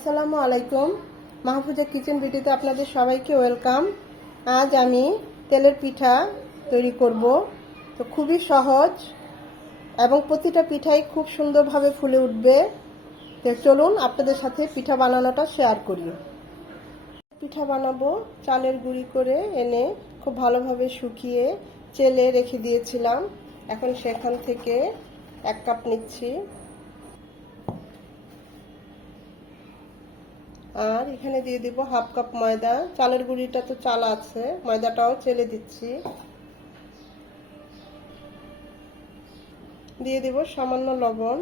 আসসালামু আলাইকুম। মাহফুজা কিচেন ভিডিওতে আপনাদের সবাইকে ওয়েলকাম। আজ আমি তেলের পিঠা তৈরি করব। তো খুবই সহজ এবং প্রতিটা পিঠাই খুব সুন্দরভাবে ফুলে উঠবে। তো চলুন আপনাদের সাথে পিঠা বানানোটা শেয়ার করি। পিঠা বানাবো, চালের গুঁড়ি করে এনে খুব ভালোভাবে শুকিয়ে চেলে রেখে দিয়েছিলাম। এখন সেখান থেকে এক কাপ নিচ্ছি। আর এখানে দিয়ে দিব হাফ কাপ ময়দা। চালের গুঁড়িটা তো চাল আছে, ময়দাটাও চেলে দিচ্ছি। দিয়ে দিব সামান্য লবণ,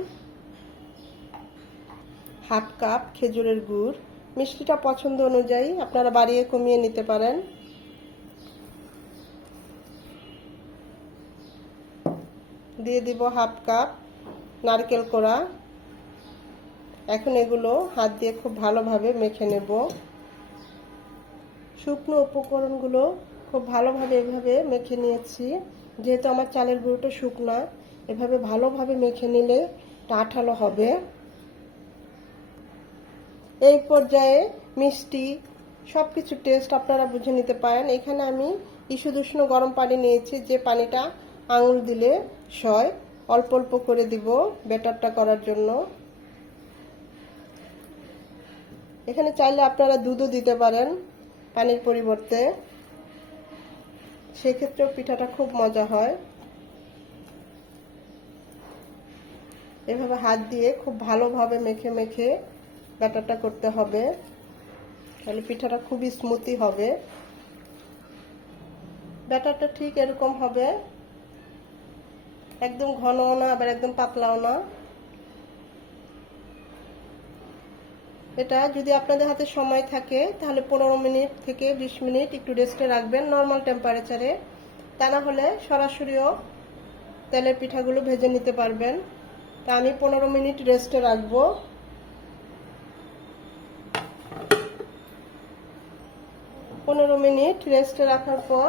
হাফ কাপ খেজুরের গুড়। মিষ্টিটা পছন্দ অনুযায়ী আপনারা বাড়িয়ে কমিয়ে নিতে পারেন। দিয়ে দিব হাফ কাপ নারকেল কোড়া। এখন এগুলো হাত দিয়ে খুব ভালোভাবে মেখে নেব। শুকনো উপকরণগুলো খুব ভালোভাবে এভাবে মেখে নিয়েছি। যেহেতু আমার চালের গুঁড়োটা শুকনা, এভাবে ভালোভাবে মেখে নিলে আঠালো হবে। এই পর্যায়ে মিষ্টি সব কিছু টেস্ট আপনারা বুঝে নিতে পারেন। এখানে আমি ইস্যু উষ্ণ গরম পানি নিয়েছি, যে পানিটা আঙুল দিলে সয়। অল্প অল্প করে দিব ব্যাটারটা করার জন্য। এখানে চাইলে আপনারা দুধও দিতে পারেন পানির পরিবর্তে। সেক্ষেত্রেও পিঠাটা খুব মজা হয়। এভাবে হাত দিয়ে খুব ভালোভাবে মেখে মেখে ব্যাটারটা করতে হবে। তাহলে পিঠাটা খুবই স্মুথি হবে। ব্যাটারটা ঠিক এরকম হবে। একদম ঘনও না, আবার একদম পাতলাও না। এটা যদি আপনাদের হাতে সময় থাকে, তাহলে পনেরো মিনিট থেকে বিশ মিনিট একটু রেস্টে রাখবেন নর্মাল টেম্পারেচারে তা না হলে সরাসরিও তেলের পিঠাগুলো ভেজে নিতে পারবেন। তা আমি পনেরো মিনিট রেস্টে রাখব। পনেরো মিনিট রেস্টে রাখার পর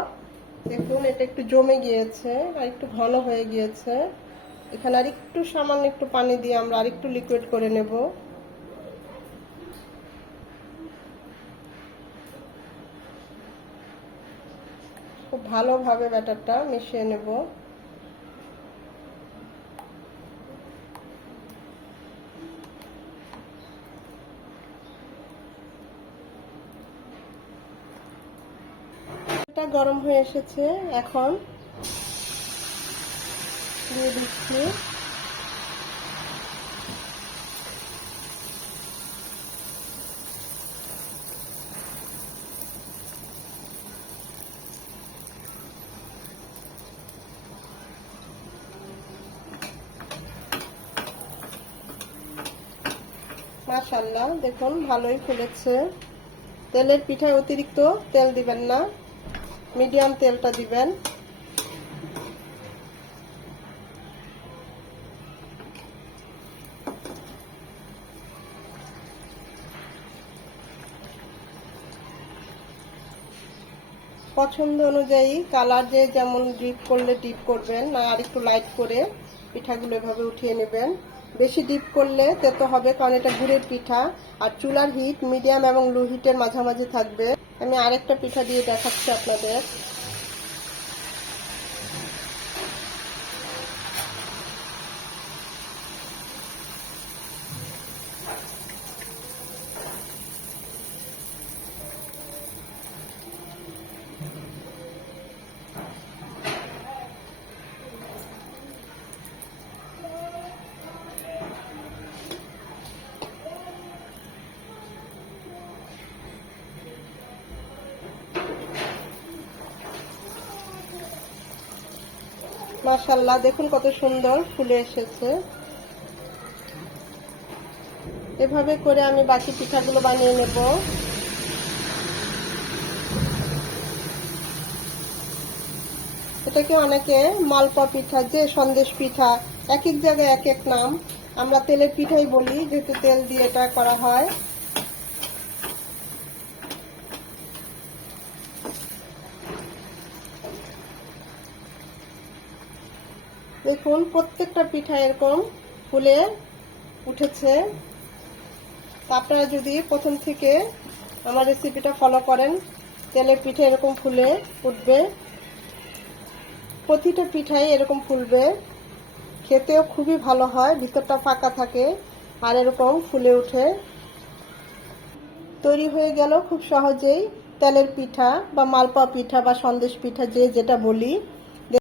দেখুন এটা একটু জমে গিয়েছে আর একটু ঘন হয়ে গিয়েছে। এখানে আর একটু সামান্য একটু পানি দিয়ে আমরা আর একটু লিকুইড করে নেব। খুব ভালোভাবে ব্যাটারটা মিশিয়ে নেব। গরম হয়ে এসেছে এখন দিয়ে দিচ্ছি। মাশাল্লাহ দেখুন, ভালোই ফুলেছে। তেলের পিঠায় অতিরিক্ত তেল দিবেন না, মিডিয়াম তেলটা দিবেন। পছন্দ অনুযায়ী কালার যে যেমন ডিপ করলে ডিপ করবেন, না আর একটু লাইট করে পিঠাগুলো এভাবে উঠিয়ে নেবেন। বেশি ডিপ করলে তেতো হবে কারণ এটা গুড়ের পিঠা। আর চুলার হিট মিডিয়াম এবং লো হিটের মাঝামাঝি থাকবে। আমি আরেকটা পিঠা দিয়ে দেখাচ্ছি আপনাদের। মাশাল্লাহ দেখুন কত সুন্দর ফুলে এসেছে। এভাবে করে আমি বাকি পিঠাগুলো বানিয়ে নেব। এটাকে অনেকে মালপা পিঠা, যে সন্দেশ পিঠা, এক এক জায়গায় এক এক নাম। আমরা তেলের পিঠাই বলি, যেহেতু তেল দিয়ে এটা করা হয়। দেখুন, প্রত্যেকটা পিঠা এরকম ফুলে উঠেছে। আপনারা যদি প্রথম থেকে আমার রেসিপিটা ফলো করেন, তেলের পিঠে এরকম ফুলে উঠবে। প্রতিটা পিঠাই এরকম ফুলবে। খেতেও খুবই ভালো হয়, ভিতরটা ফাঁকা থাকে আর এরকম ফুলে উঠে তৈরি হয়ে গেল খুব সহজেই তেলের পিঠা বা মালপোয়া পিঠা বা সন্দেশ পিঠা যে যেটা বলি।